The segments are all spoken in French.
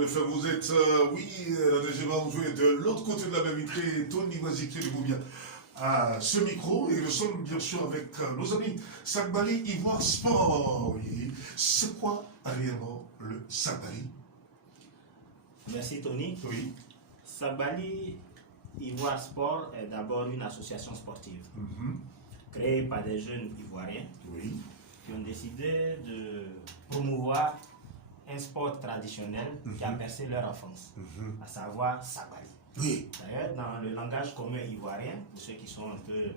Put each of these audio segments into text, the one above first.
Bon, enfin, vous êtes, la DGMA, vous jouez de l'autre côté de la baie vitrée. Tony, vas-y, tirez-vous bien à ce micro. Et nous sommes bien sûr avec nos amis Sagbali Ivoire Sport. Oui. C'est quoi réellement le Sagbali? Merci Tony. Oui. Sagbali Ivoire Sport est d'abord une association sportive créée par des jeunes Ivoiriens qui ont décidé de promouvoir un sport traditionnel qui a bercé leur enfance, à savoir Sagbali. Oui. D'ailleurs, dans le langage commun ivoirien, pour ceux qui sont un peu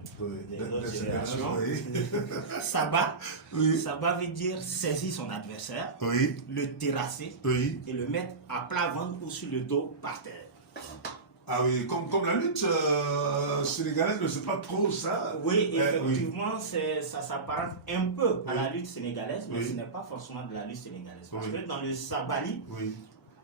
des autres générations, générations, Sabat veut dire saisir son adversaire, le terrasser et le mettre à plat ventre ou sur le dos par terre. Ah oui, comme la lutte sénégalaise, mais c'est pas trop ça. Oui, effectivement, ça s'apparente un peu à la lutte sénégalaise, mais ce n'est pas forcément de la lutte sénégalaise. Parce que dans le Sagbali,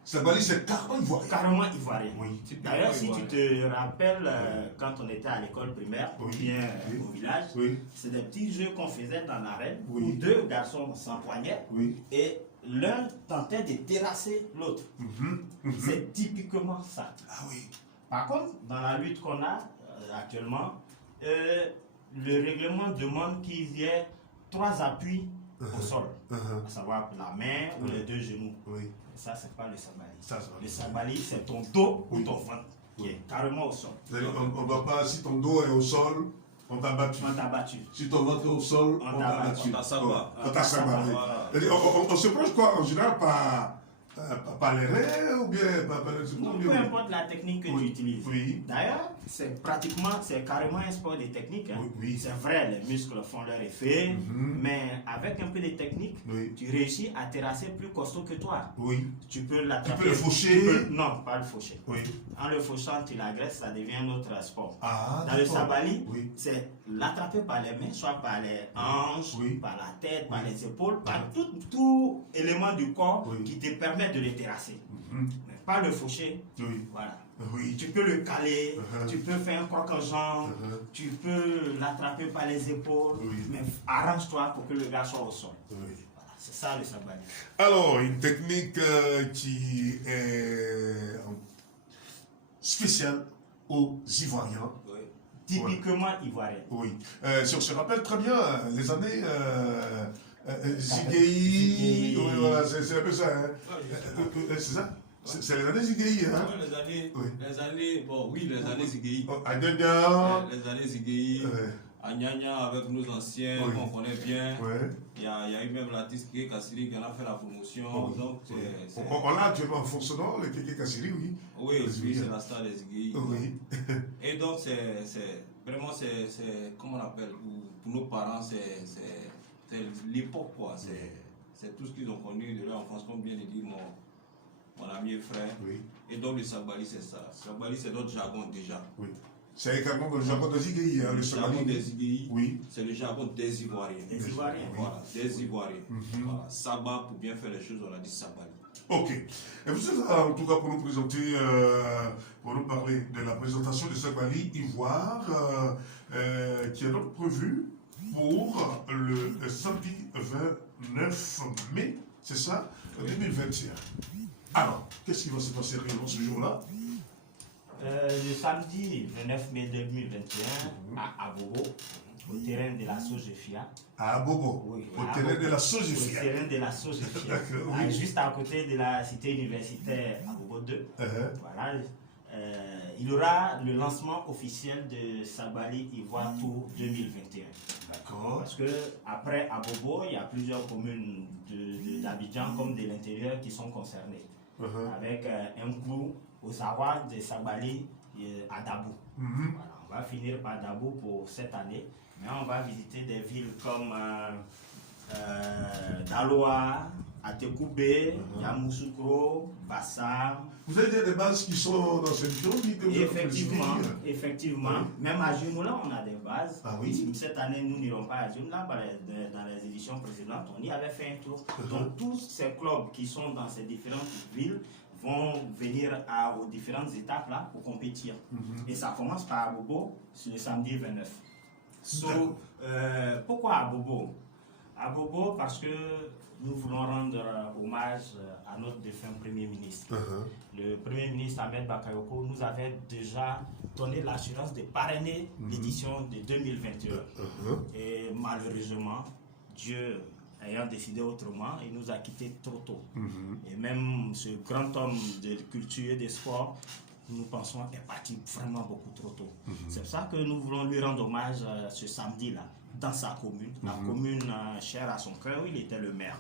Sagbali, c'est carrément ivoirien. Carrément ivoirien. Oui. D'ailleurs, si tu te rappelles, quand on était à l'école primaire, ou bien au village, c'est des petits jeux qu'on faisait dans l'arène, où deux garçons s'empoignaient, et l'un tentait de terrasser l'autre. C'est typiquement ça. Ah oui. Par contre, dans la lutte qu'on a actuellement, le règlement demande qu'il y ait 3 appuis au sol, à savoir la main ou les 2 genoux. Ça, c'est pas le Sagbali. Le Sagbali, c'est ton dos ou ton ventre qui est carrément au sol. On ne va pas, si ton dos est au sol, on t'a battu. On t'a battu. Si ton ventre est au sol, on t'a battu. On t'a sagbali. On t'a sagbali. On se proche quoi en général par les reins ou bien par les... Peu importe la technique que tu utilises. D'ailleurs, c'est carrément un sport de technique. Hein. C'est vrai, les muscles font leur effet, mais avec un peu de technique, tu réussis à terrasser plus costaud que toi. Tu peux l'attraper. Tu peux le faucher. Non, pas le faucher. En le fauchant, tu l'agresses, ça devient un autre sport. Dans le Sagbali, c'est l'attraper par les mains, soit par les hanches, par la tête, par les épaules, par tout élément du corps qui te permet de le terrasser. Mais pas le faucher. Voilà. Tu peux le caler, tu peux faire un croc en jambe, tu peux l'attraper par les épaules, mais arrange-toi pour que le gars soit au sol. Voilà, c'est ça le Sagbali. Alors, une technique qui est spéciale aux Ivoiriens. Typiquement ivoirien. Si on se rappelle très bien les années Zigueï, voilà, c'est un peu ça. Hein. C'est ça? C'est les années Zigueï, hein? Les années Zigueï. Les années Zigueï. À Nyanya, avec nos anciens qu'on connaît bien. Il y a eu même l'artiste Kéké Kassiri qui en a fait la promotion. Donc, on l'a actuellement en fonctionnant, le Kéké Kassiri, Oui, c'est la star des Zigueï. Et donc, c'est vraiment, comment on appelle, pour nos parents, c'est l'époque, quoi. C'est tout ce qu'ils ont connu de leur enfance, comme bien le dit mon ami et frère. Et donc, le Sagbali, c'est ça. Sagbali, c'est notre jargon déjà. C'est également le jargon des Zigueï, hein, le jargon des Zigueï. C'est le jargon des Ivoiriens. Des Ivoiriens. Voilà, des Ivoiriens. Voilà, Saba, pour bien faire les choses, on a dit Sagbali. Ok. Et vous êtes là, en tout cas, pour nous présenter, pour nous parler de la présentation de Sagbali Ivoire, qui est donc prévue pour le samedi 29 mai, c'est ça, 2021. Alors, qu'est-ce qui va se passer réellement ce jour-là? Le samedi 29 mai 2021 à Abobo, au terrain de la Sogefia. À Abobo, au terrain de la Sogefia. Au terrain de la Sogefia. Juste à côté de la cité universitaire Abobo 2. Voilà. Il y aura le lancement officiel de Sagbali Ivoire Tour 2021. D'accord. Parce que après Abobo, il y a plusieurs communes d'Abidjan comme de l'intérieur qui sont concernées. Avec un coup aux Awa de Sagbali à Dabou. Voilà, on va finir par Dabou pour cette année, mais on va visiter des villes comme Daloa, Atekoubé, Yamoussoukro, Bassam. Vous avez des bases qui sont dans cette zone? Effectivement. Même à Jumoula, on a des bases. Cette année, nous n'irons pas à Jumoula. Dans les éditions précédentes, on y avait fait un tour. Donc, tous ces clubs qui sont dans ces différentes villes vont venir aux différentes étapes là pour compétir. Et ça commence par Abobo sur le samedi 29. Pourquoi Abobo? À Bobo, parce que nous voulons rendre hommage à notre défunt Premier ministre. Le Premier ministre Ahmed Bakayoko nous avait déjà donné l'assurance de parrainer l'édition de 2021. Et malheureusement, Dieu ayant décidé autrement, il nous a quittés trop tôt. Et même ce grand homme de culture et de sport, nous pensons, est parti vraiment beaucoup trop tôt. C'est pour ça que nous voulons lui rendre hommage ce samedi-là, dans sa commune, la commune chère à son cœur, où il était le maire.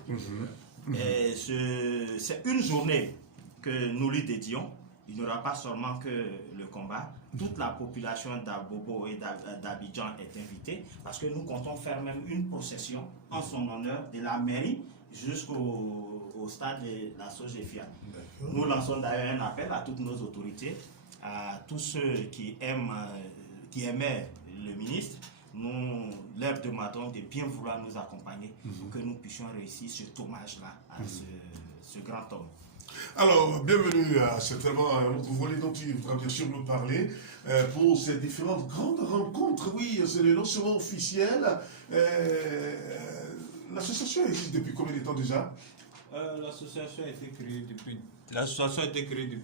Et c'est une journée que nous lui dédions. Il n'y aura pas seulement que le combat. Toute la population d'Abobo et d'Abidjan est invitée, parce que nous comptons faire même une procession en son honneur de la mairie jusqu'au stade de la Sogefia. Nous lançons d'ailleurs un appel à toutes nos autorités, à tous ceux qui aimaient le ministre. Nous leur demandons de bien vouloir nous accompagner pour que nous puissions réussir cet hommage-là à ce grand homme. Alors, bienvenue à certainement un autre volet dont il va bien sûr nous parler pour ces différentes grandes rencontres. Oui, c'est le lancement officiel. L'association existe depuis combien de temps déjà? L'association a été créée depuis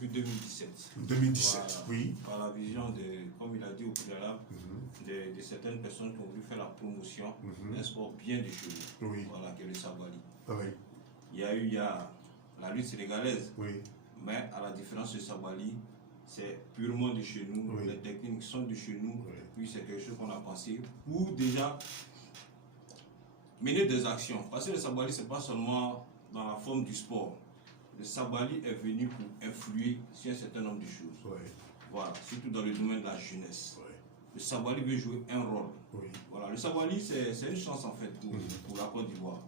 2017. 2017, voilà, oui. Par la vision de, comme il a dit au préalable, de certaines personnes qui ont voulu faire la promotion d'un sport bien de chez nous, voilà, qui est le Sabali. Il y a la lutte sénégalaise, mais à la différence de Sabali, c'est purement de chez nous, les techniques sont de chez nous, puis c'est quelque chose qu'on a pensé, ou déjà mener des actions. Parce que le Sabali, ce n'est pas seulement dans la forme du sport. Le Sabali est venu pour influer sur un certain nombre de choses. Voilà, surtout dans le domaine de la jeunesse. Le Sabali veut jouer un rôle. Voilà, le Sabali, c'est une chance en fait pour la Côte d'Ivoire.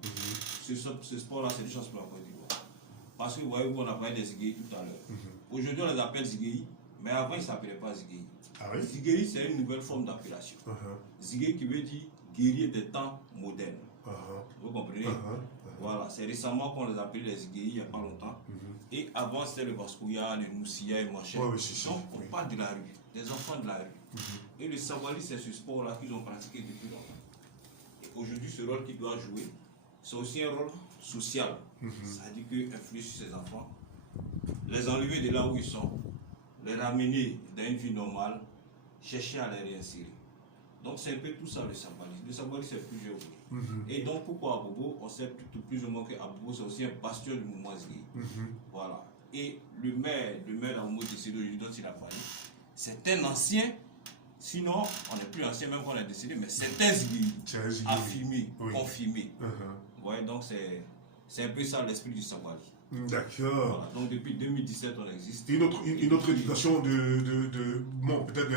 Ce sport-là, c'est une chance pour la Côte d'Ivoire. Parce que vous voyez, on a parlé des Zigueï tout à l'heure. Aujourd'hui, on les appelle Zigueï, mais avant, ils ne s'appelaient pas Zigueï. Zigueï, c'est une nouvelle forme d'appellation. Zigueï qui veut dire guerrier des temps modernes. Vous comprenez? Voilà, c'est récemment qu'on les appelait les Zigueï, il n'y a pas longtemps. Et avant, c'était le Baskouya, le Moussia et Manchette. Donc, on parle de la rue, des enfants de la rue. Et le Sabali, c'est ce sport-là qu'ils ont pratiqué depuis longtemps. Et aujourd'hui, ce rôle qu'ils doivent jouer, c'est aussi un rôle social. C'est-à-dire qu'influer sur ces enfants, les enlever de là où ils sont, les ramener dans une vie normale, chercher à les réinsérer. Donc c'est un peu tout ça le Sabali. Le Sabali c'est plusieurs voies. Et donc pourquoi Abobo? On sait plus ou moins qu'Abobo c'est aussi un bastion du mouvement Zigueï. Voilà. Et le maire d'Abobo décédé aujourd'hui dont il a parlé, c'est un ancien, sinon on n'est plus ancien même quand on est décédé, mais c'est un Zigueï affirmé, confirmé. Ouais, donc c'est un peu ça l'esprit du Sabali. D'accord. Voilà. Donc depuis 2017 on existe. Une autre éducation bon, peut-être de